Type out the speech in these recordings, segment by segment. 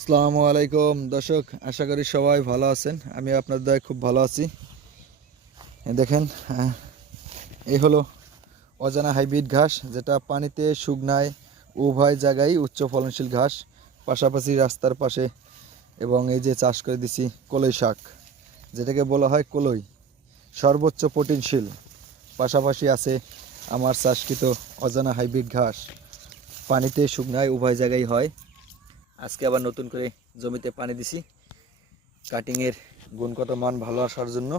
আসসালামু আলাইকুম। দর্শক, আশা করি সবাই ভালো আছেন। আমি আপনার দয় খুব ভালো আছি। দেখেন এই হলো অজানা হাইব্রিড ঘাস, যেটা পানিতে শুকনায় উভয় জায়গায় উচ্চ ফলনশীল ঘাস, পাশাপাশি রাস্তার পাশে এবং এই যে চাষ করে দিছি কলই শাক, যেটাকে বলা হয় কলই, সর্বোচ্চ প্রোটিনশীল পাশাপাশি আছে আমার চাষকৃত অজানা হাইব্রিড ঘাস, পানিতে শুকনায় উভয় জায়গায় হয়। আজকে আবার নতুন করে জমিতে পানি দিছি। কাটিংয়ের গুণগত মান ভালো আসার জন্য।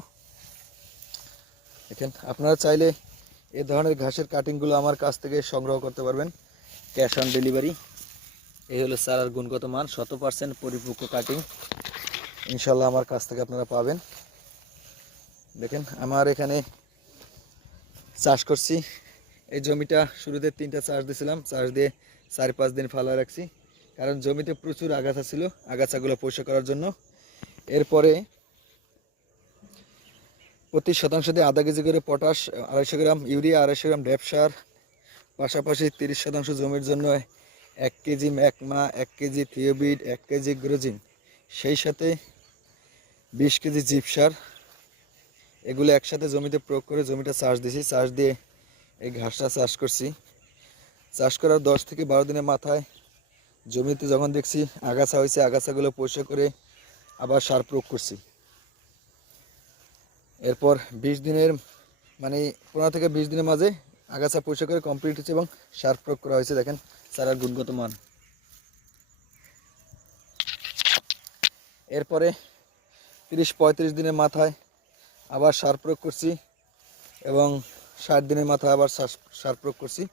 দেখেন, আপনারা চাইলে এ ধরনের ঘাসের কাটিংগুলো আমার কাছ থেকে সংগ্রহ করতে পারবেন। ক্যাশ অন ডেলিভারি এই হলো চারার গুণগত মান শত পার্সেন্ট পরিপক্ক কাটিং ইনশাল্লাহ আমার কাছ থেকে আপনারা পাবেন। দেখেন, আমার এখানে চাষ করছি। এই জমিটা শুরুতে তিনটা চাষ দিয়েছিলাম চাষ দিয়ে চার পাঁচ দিন ফালা রাখছি। কারণ জমিতে প্রচুর আগাছা ছিল, আগাছাগুলো পরিষ্কার করার জন্য। এরপরে প্রতি শতাংশ দিয়ে আধা কেজি করে পটাশ, আড়াইশো গ্রাম ইউরিয়া, আড়াইশো গ্রাম ড্যাপ সার, পাশাপাশি তিরিশ শতাংশ জমির জন্য এক কেজি ম্যাকমা এক কেজি থিওবিড এক কেজি গ্রোজিন, সেই সাথে বিশ কেজি জিপ সার। এগুলো একসাথে জমিতে প্রয়োগ করে জমিটা চাষ দিয়েছি চাষ দিয়ে এই ঘাসটা চাষ করছি। চাষ করার দশ থেকে বারো দিনের মাথায় জমিতে যখন দেখছি আগাছা হয়েছে, আগাছাগুলো পরিষ্কার করে আবার সার প্রয়োগ করছি। এরপর বিশ দিনের মানে পনেরো থেকে বিশ দিনের মাঝে আগাছা পরিষ্কার করে কমপ্লিট হচ্ছে এবং সার প্রয়োগ করা হয়েছে। দেখেন, সারার গুণগত মান। এরপরে তিরিশ পঁয়ত্রিশ দিনের মাথায় আবার সার প্রয়োগ করছি এবং ষাট দিনের মাথায় আবার সার সার প্রয়োগ করছি।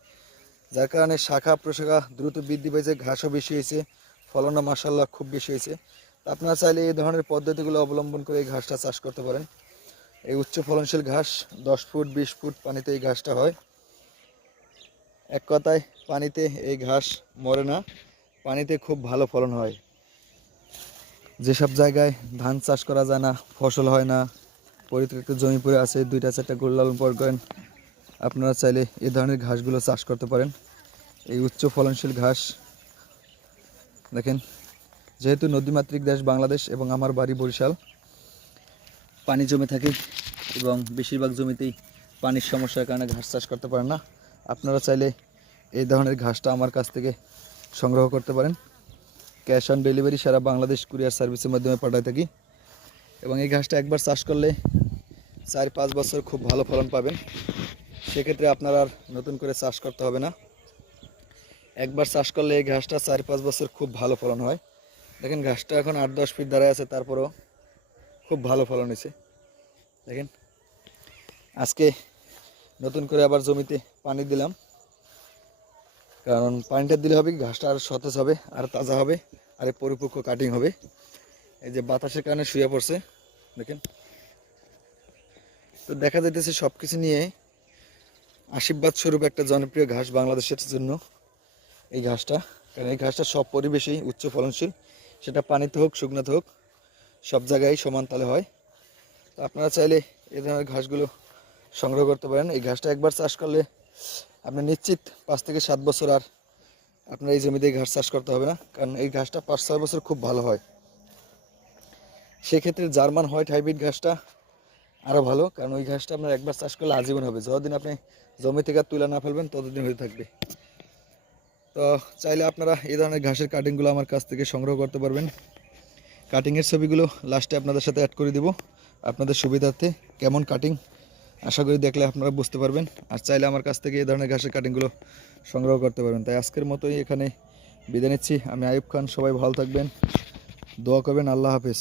যার কারণে শাখা প্রশাখা দ্রুত বৃদ্ধি পেয়েছে, ঘাসও বেশি হয়েছে, ফলনও মাসাল্লাহ খুব বেশি হয়েছে। আপনারা চাইলে এই ধরনের পদ্ধতিগুলো অবলম্বন করে এই ঘাসটা চাষ করতে পারেন। এই উচ্চ ফলনশীল ঘাস, দশ ফুট, বিশ ফুট পানিতে এই ঘাসটা হয়। এক কথায়, পানিতে এই ঘাস মরে না, পানিতে খুব ভালো ফলন হয়। যেসব জায়গায় ধান চাষ করা যায় না, ফসল হয় না, পরিত্যক্ত জমি পড়ে আছে, দুইটা চারটা গরু পালন করেন আপনারা চাইলে এই ধরনের ঘাসগুলো চাষ করতে পারেন। এই উচ্চ ফলনশীল ঘাস, দেখেন, যেহেতু নদীমাতৃক দেশ বাংলাদেশ এবং আমার বাড়ি বরিশাল, পানি জমে থাকে এবং বেশিরভাগ জমিতেই পানির সমস্যার কারণে ঘাস চাষ করতে পারেন না। আপনারা চাইলে এই ধরনের ঘাসটা আমার কাছ থেকে সংগ্রহ করতে পারেন। ক্যাশ অন ডেলিভারি সারা বাংলাদেশ কুরিয়ার সার্ভিসের মাধ্যমে পাঠায় থাকি। এবং এই ঘাসটা একবার চাষ করলে চার পাঁচ বছর খুব ভালো ফলন পাবেন। সেক্ষেত্রে আপনার আর নতুন করে চাষ করতে হবে না। একবার চাষ করলে এই ঘাসটা চার পাঁচ বছর খুব ভালো ফলন হয়। দেখেন ঘাসটা এখন আট দশ ফিট দাঁড়ায় আছে, তারপরেও খুব ভালো ফলন হয়েছে। দেখেন, আজকে নতুন করে আবার জমিতে পানি দিলাম। কারণ পানিটা দিলে হবে ঘাসটা আর সতেজ হবে, আর তাজা হবে, আর পরিপক্ক কাটিং হবে। এই যে বাতাসের কারণে শুয়ে পড়ছে, দেখেন। তো দেখা যাইতেছে সব কিছু নিয়ে আশীর্বাদ স্বরূপ একটা জনপ্রিয় ঘাস বাংলাদেশের জন্য এই ঘাসটা। কারণ এই ঘাসটা সব পরিবেশেই উচ্চ ফলনশীল। সেটা পানিতে হোক, শুকনাতে হোক, সব জায়গায় সমান তালে হয়। তো আপনারা চাইলে এই ধরনের ঘাসগুলো সংগ্রহ করতে পারেন। এই ঘাসটা একবার চাষ করলে আপনি নিশ্চিত পাঁচ থেকে সাত বছর আর আপনার এই জমিতে ঘাস চাষ করতে হবে না। কারণ এই ঘাসটা পাঁচ ছয় বছর খুব ভালো হয়। সেক্ষেত্রে জার্মান হোয়াইট হাইব্রিড ঘাসটা আরও ভালো, কারণ ওই ঘাসটা আপনার একবার চাষ করলে আজীবন হবে। যতদিন আপনি জমি থেকে তুলে না ফেলবেন, ততদিন হয়ে থাকবে। তো চাইলে আপনারা এই ধরনের ঘাসের কাটিংগুলো আমার কাছ থেকে সংগ্রহ করতে পারবেন। কাটিংয়ের ছবিগুলো লাস্টে আপনাদের সাথে অ্যাড করে দিব। আপনাদের সুবিধার্থে কেমন কাটিং আশা করি দেখলে আপনারা বুঝতে পারবেন। আর চাইলে আমার কাছ থেকে এই ধরনের ঘাসের কাটিংগুলো সংগ্রহ করতে পারবেন। তাই আজকের মতোই এখানে বিদায় নিচ্ছি। আমি আয়ুব খান, সবাই ভালো থাকবেন। দোয়া করবেন, আল্লাহ হাফেজ।